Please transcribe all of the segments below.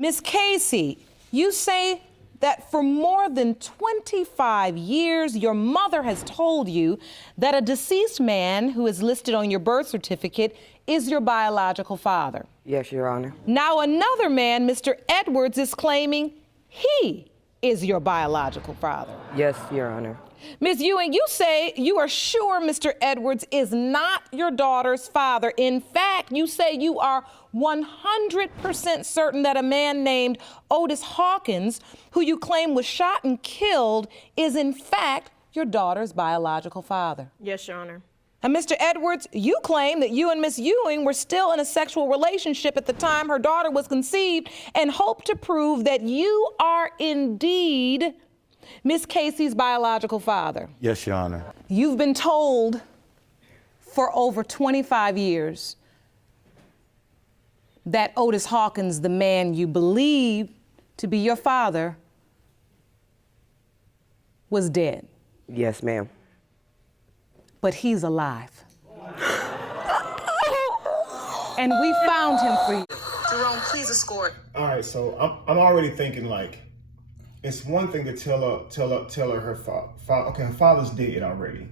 Miss Casey, you say that for more than 25 years, your mother has told you that a deceased man who is listed on your birth certificate is your biological father. Yes, Your Honor. Now another man, Mr. Edwards, is claiming he is your biological father. Yes, Your Honor. Ms. Ewing, you say you are sure Mr. Edwards is not your daughter's father. In fact, you say you are 100% certain that a man named Otis Hawkins, who you claim was shot and killed, is in fact your daughter's biological father. Yes, Your Honor. And Mr. Edwards, you claim that you and Miss Ewing were still in a sexual relationship at the time her daughter was conceived and hope to prove that you are indeed Miss Casey's biological father. Yes, Your Honor. You've been told for over 25 years that Otis Hawkins, the man you believe to be your father, was dead. Yes, ma'am. But he's alive. And we found him for you. Jerome, please escort. All right, so I'm already thinking like, it's one thing to tell her her father's dead already,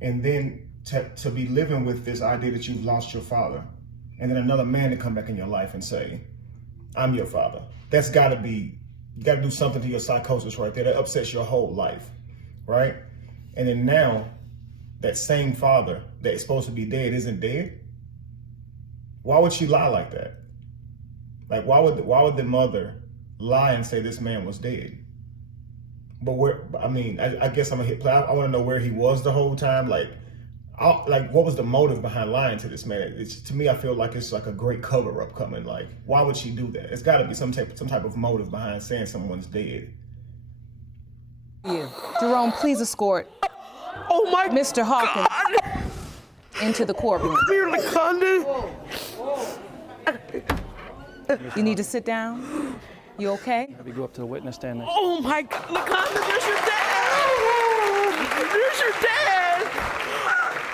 and then to be living with this idea that you've lost your father, and then another man to come back in your life and say, "I'm your father." That's got to be, you got to do something to your psychosis right there. That upsets your whole life, right? And then now, that same father that is supposed to be dead isn't dead. Why would she lie like that? Like, why would the mother lie and say this man was dead? But I guess I'm a hit play. I want to know where he was the whole time. Like what was the motive behind lying to this man? To me, I feel like it's like a great cover up coming. Like, why would she do that? It's got to be some type of motive behind saying someone's dead. You. Jerome, please escort Oh my Mr. Hawkins into the courtroom. Come here, LaConda. You need to sit down? You okay? We go up to the witness stand next. Oh my God, LaConda, there's your dad. There's your dad.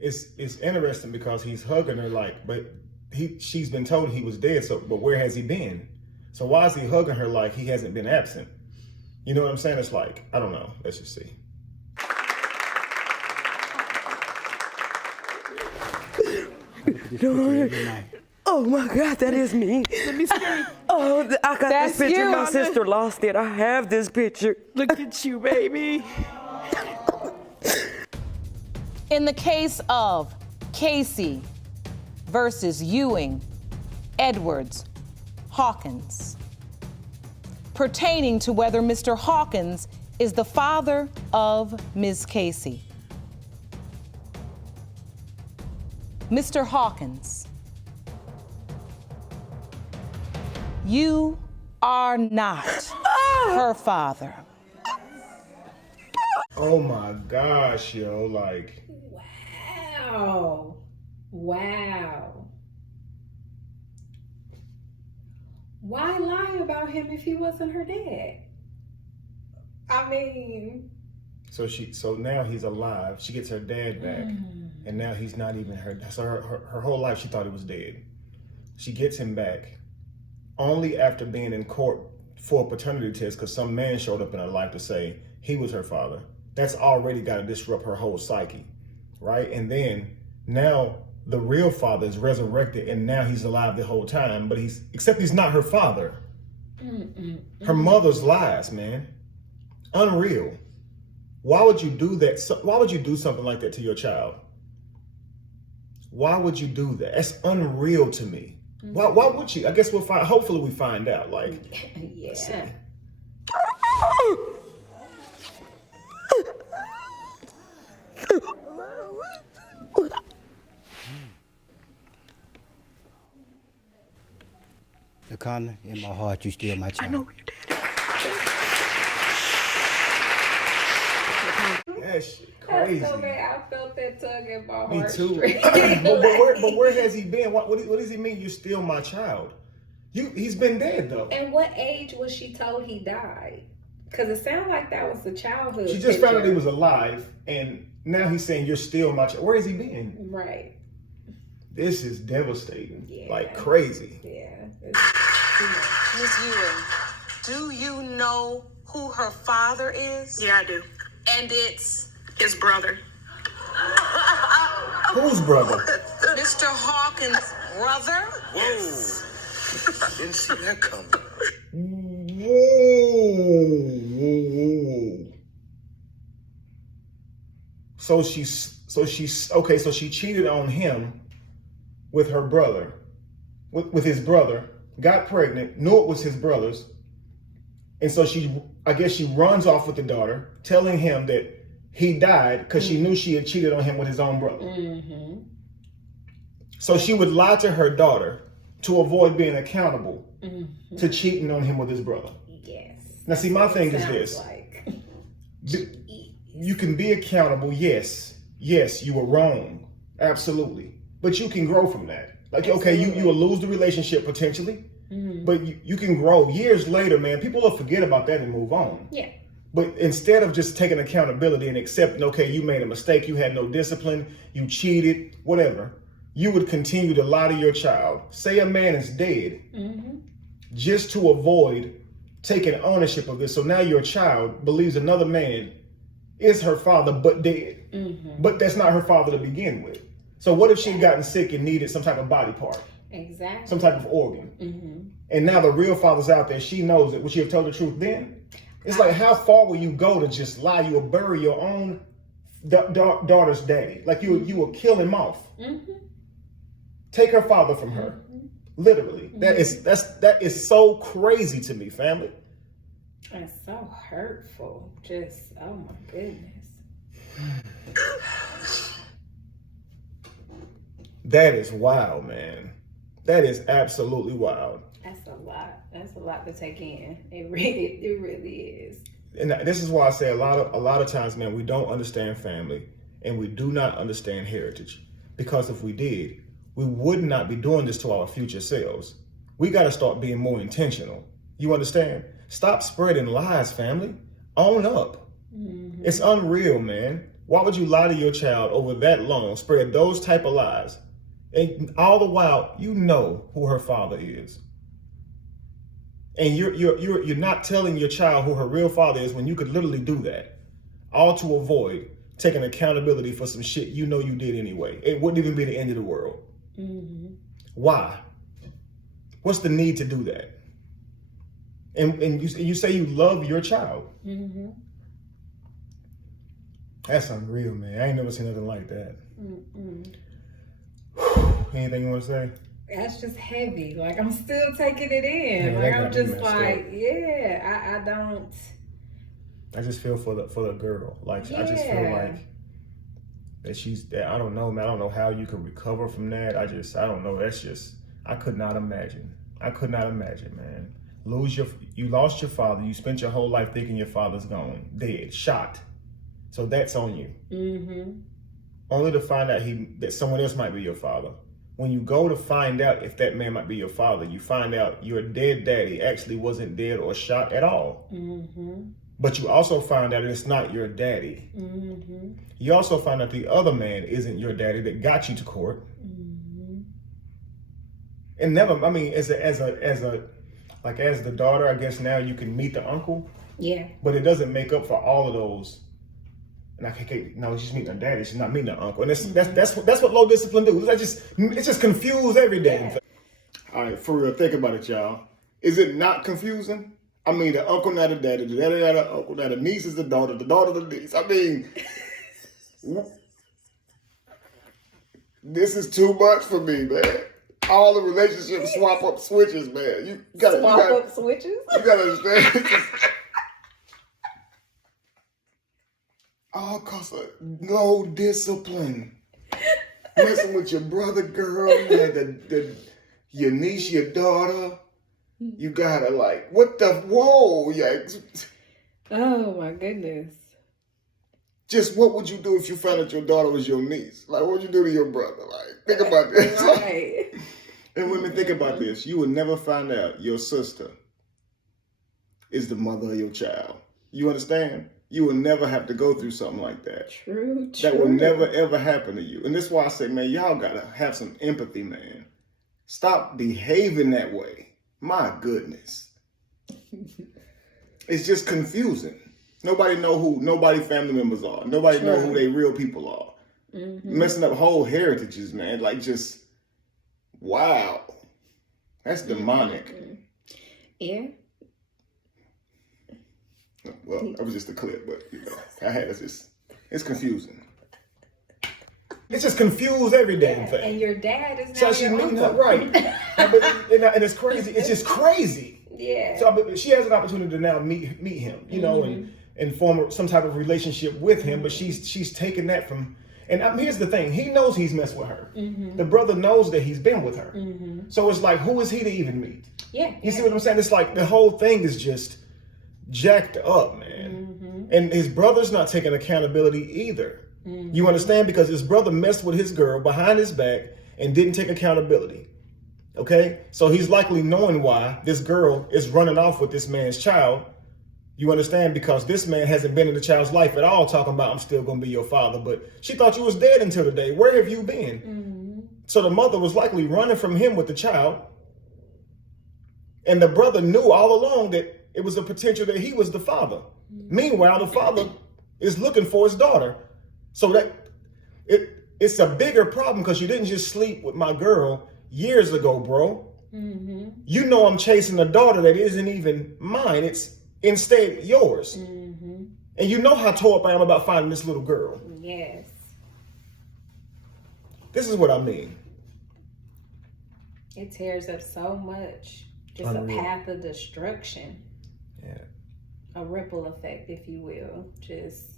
It's interesting because he's hugging her like, but she's been told he was dead. So, but where has he been? So why is he hugging her like he hasn't been absent? You know what I'm saying? It's like, I don't know. Let's just see. Oh my God, that is me. Let me see. Oh, I got That's this picture. you. My sister lost it. I have this picture. Look at you, baby. In the case of Casey versus Ewing, Edwards, Hawkins, pertaining to whether Mr. Hawkins is the father of Ms. Casey. Mr. Hawkins, you are not her father. Oh my gosh, yo, like. Wow. Wow. Why lie about him if he wasn't her dad? I mean. So now he's alive. She gets her dad back, and now he's not even her. So her whole life she thought he was dead. She gets him back only after being in court for a paternity test because some man showed up in her life to say he was her father. That's already got to disrupt her whole psyche, right? And then now the real father is resurrected, and now he's alive the whole time, but except he's not her father. Her mother's lies, man. Unreal. Why would you do that? Why would you do something like that to your child? Why would you do that? That's unreal to me. Why would you? I guess we'll find. Hopefully, we find out. Like, Yeah. let's see. LaConda, in my heart, you still my child. I know where your dad is. That shit crazy. That's so bad. I felt that tug in my Me heart. too. but where has he been? What does he mean? You're still my child. He's been dead though. And what age was she told he died? Because it sounded like that was the childhood. She just found out he was alive, and now he's saying you're still my child. Where has he been? Right. This is devastating. Yeah. Like crazy. Yeah. Miss Ewing, do you know who her father is? Yeah, I do. And it's His brother. Whose brother? Mr. Hawkins' brother? Whoa. I didn't see that coming. Whoa. So she cheated on him with her brother, with his brother, got pregnant, knew it was his brother's, and so I guess she runs off with the daughter, telling him that he died because she knew she had cheated on him with his own brother. Mm-hmm. So she would lie to her daughter to avoid being accountable to cheating on him with his brother. Yes. Now, see, my thing is Sounds this. like. You can be accountable, yes. Yes, you were wrong. Absolutely. But you can grow from that. Like, okay, you will lose the relationship potentially, but you can grow. Years later, man, people will forget about that and move on. Yeah. But instead of just taking accountability and accepting, okay, you made a mistake, you had no discipline, you cheated, whatever, you would continue to lie to your child. Say a man is dead just to avoid taking ownership of this. So now your child believes another man is her father, but dead. But that's not her father to begin with. So what if she had gotten sick and needed some type of body part? Exactly. Some type of organ. And now the real father's out there. She knows it. Would she have told the truth then? It's like, how far will you go to just lie? You will bury your own daughter's daddy. Like you will kill him off. Take her father from her. Literally. That is so crazy to me, family. It's so hurtful. Just, oh my goodness. That is wild, man. That is absolutely wild. That's a lot. That's a lot to take in. It really is. And this is why I say a lot of times, man, we don't understand family and we do not understand heritage. Because if we did, we would not be doing this to our future selves. We got to start being more intentional. You understand? Stop spreading lies, family. Own up. It's unreal, man. Why would you lie to your child over that long, spread those type of lies? And all the while, you know who her father is. And you're not telling your child who her real father is when you could literally do that. All to avoid taking accountability for some shit you know you did anyway. It wouldn't even be the end of the world. Why? What's the need to do that? And you say you love your child. That's unreal, man. I ain't never seen nothing like that. Anything you want to say? That's just heavy. Like, I'm still taking it in. Yeah, like, that I'm got me just messed like, up. yeah, I don't. I just feel for the girl. Like, I just feel like that I don't know, man. I don't know how you could recover from that. I don't know. That's just, I could not imagine. I could not imagine, man. You lost your father. You spent your whole life thinking your father's gone, dead, shot. So that's on you. Only to find out that someone else might be your father. When you go to find out if that man might be your father, you find out your dead daddy actually wasn't dead or shot at all. But you also find out it's not your daddy. You also find out the other man isn't your daddy that got you to court. And never, I mean, as the daughter, I guess now you can meet the uncle. Yeah. But it doesn't make up for all of those. And I can't. No, she's meeting her daddy. She's not meeting her uncle. And that's what low discipline do. It's just confused every damn thing. All right, for real, think about it, y'all. Is it not confusing? I mean, the uncle not the daddy, the daddy not the uncle, now the niece is the daughter the niece. I mean, this is too much for me, man. All the relationships swap up switches, man. You gotta Swap up switches? You gotta understand. All cause of no discipline. Messing with your brother, girl, man, your niece, your daughter. You gotta whoa, yeah. Oh my goodness. Just what would you do if you found out your daughter was your niece? Like, what would you do to your brother? Like, think about this. Right. And women, think about this. You would never find out your sister is the mother of your child. You understand? you will never have to go through something like that. True. That will never, ever happen to you. And that's why I say, man, y'all got to have some empathy, man. Stop behaving that way. My goodness. It's just confusing. Nobody know who nobody family members are. Nobody know who they real people are. Messing up whole heritages, man. Like, just, wow. That's demonic. Yeah. Well, that was just a clip, but I had to just, it's confusing. It's just confused every damn thing. And your dad is now So she's your meeting uncle. up, right? and it's crazy. It's just crazy. Yeah. So she has an opportunity to now meet him, and form some type of relationship with him. But she's taken that from. And here's the thing: he knows he's messed with her. The brother knows that he's been with her. So it's like, who is he to even meet? Yeah. You see what I'm saying? It's like the whole thing is just jacked up, man. And his brother's not taking accountability either. You understand? Because his brother messed with his girl behind his back and didn't take accountability. Okay? So he's likely knowing why this girl is running off with this man's child. You understand? Because this man hasn't been in the child's life at all, talking about, I'm still going to be your father. But she thought you was dead until today. Where have you been? So the mother was likely running from him with the child. And the brother knew all along that it was a potential that he was the father. Meanwhile, the father is looking for his daughter. So that it's a bigger problem because you didn't just sleep with my girl years ago, bro. You know I'm chasing a daughter that isn't even mine. It's instead yours. And you know how tore up I am about finding this little girl. Yes. This is what I mean. It tears up so much. Just Unreal. a path of destruction. Yeah. A ripple effect, if you will. Just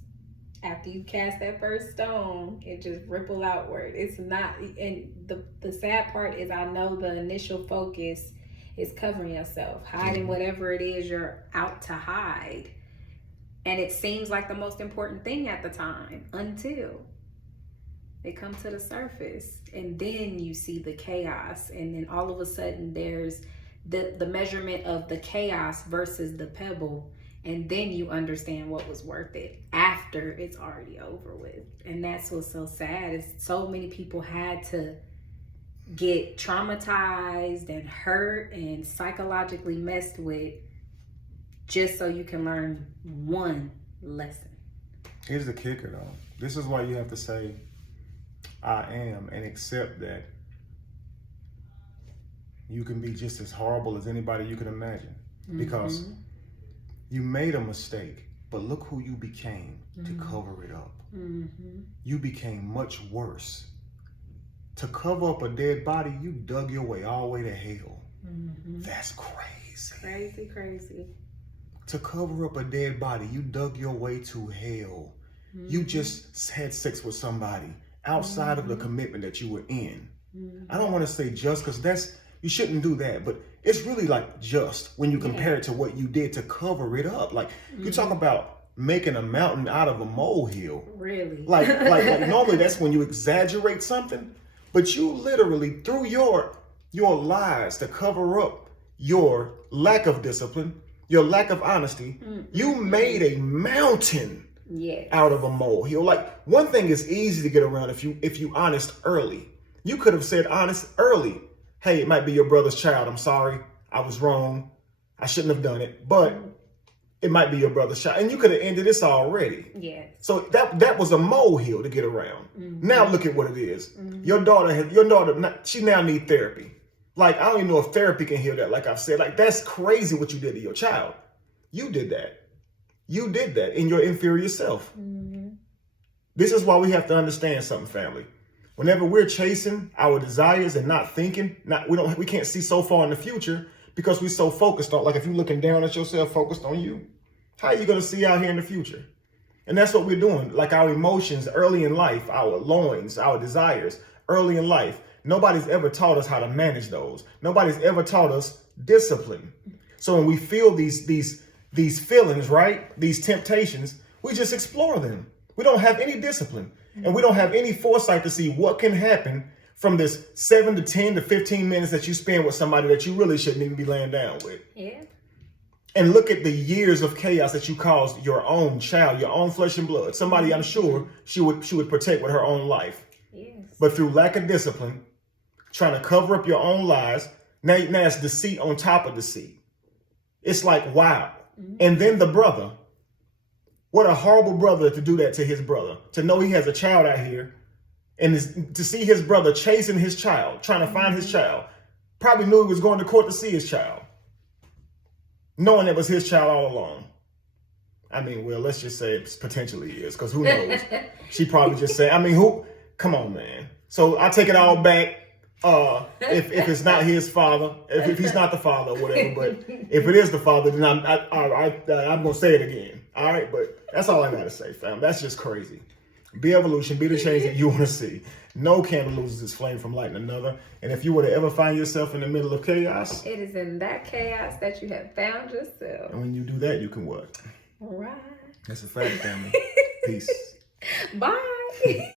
after you cast that first stone, it just ripple outward. It's not, and the sad part is I know the initial focus is covering yourself, hiding whatever it is you're out to hide. And it seems like the most important thing at the time until they come to the surface. And then you see the chaos. And then all of a sudden there's the measurement of the chaos versus the pebble. And then you understand what was worth it after it's already over with. And that's what's so sad is so many people had to get traumatized and hurt and psychologically messed with just so you can learn one lesson. Here's the kicker, though. This is why you have to say, I am, and accept that you can be just as horrible as anybody you can imagine. Because you made a mistake, but look who you became to cover it up. You became much worse. To cover up a dead body, you dug your way all the way to hell. That's crazy. Crazy. To cover up a dead body, you dug your way to hell. You just had sex with somebody outside of the commitment that you were in. I don't want to say just because you shouldn't do that, but it's really like just when you compare it to what you did to cover it up. Like you talk about making a mountain out of a molehill. Really? Like normally that's when you exaggerate something, but you literally through your lies to cover up your lack of discipline, your lack of honesty, you made a mountain out of a molehill. Like one thing is easy to get around if you honest early. You could have said honest early. Hey, it might be your brother's child. I'm sorry. I was wrong. I shouldn't have done it, but it might be your brother's child. And you could have ended this already. Yes. So that was a molehill to get around. Now look at what it is. Your daughter, she now need therapy. Like, I don't even know if therapy can heal that. Like I've said, like that's crazy what you did to your child. You did that. You did that in your inferior self. This is why we have to understand something, family. Whenever we're chasing our desires and not thinking, we can't see so far in the future because we're so focused on, like if you're looking down at yourself, focused on you, how are you going to see out here in the future? And that's what we're doing. Like our emotions early in life, our loins, our desires early in life. Nobody's ever taught us how to manage those. Nobody's ever taught us discipline. So when we feel these feelings, right? These temptations, we just explore them. We don't have any discipline. And we don't have any foresight to see what can happen from this 7 to 10 to 15 minutes that you spend with somebody that you really shouldn't even be laying down with. Yeah. And look at the years of chaos that you caused your own child, your own flesh and blood. Somebody I'm sure she would protect with her own life. Yes. But through lack of discipline, trying to cover up your own lies, now it's deceit on top of deceit. It's like, wow. And then the brother. What a horrible brother to do that to his brother. To know he has a child out here and to see his brother chasing his child, trying to find his child. Probably knew he was going to court to see his child, knowing it was his child all along. I mean, well, let's just say it potentially is, because who knows? She probably just said, I mean, come on, man. So I take it all back. If it's not his father, if he's not the father or whatever, but if it is the father, then I'm gonna say it again. All right, but that's all I gotta say, fam. That's just crazy. Be evolution, be the change that you want to see. No candle loses its flame from lighting another. And if you were to ever find yourself in the middle of chaos, it is in that chaos that you have found yourself. And when you do that, you can what? All right. That's a fact, family. Peace. Bye.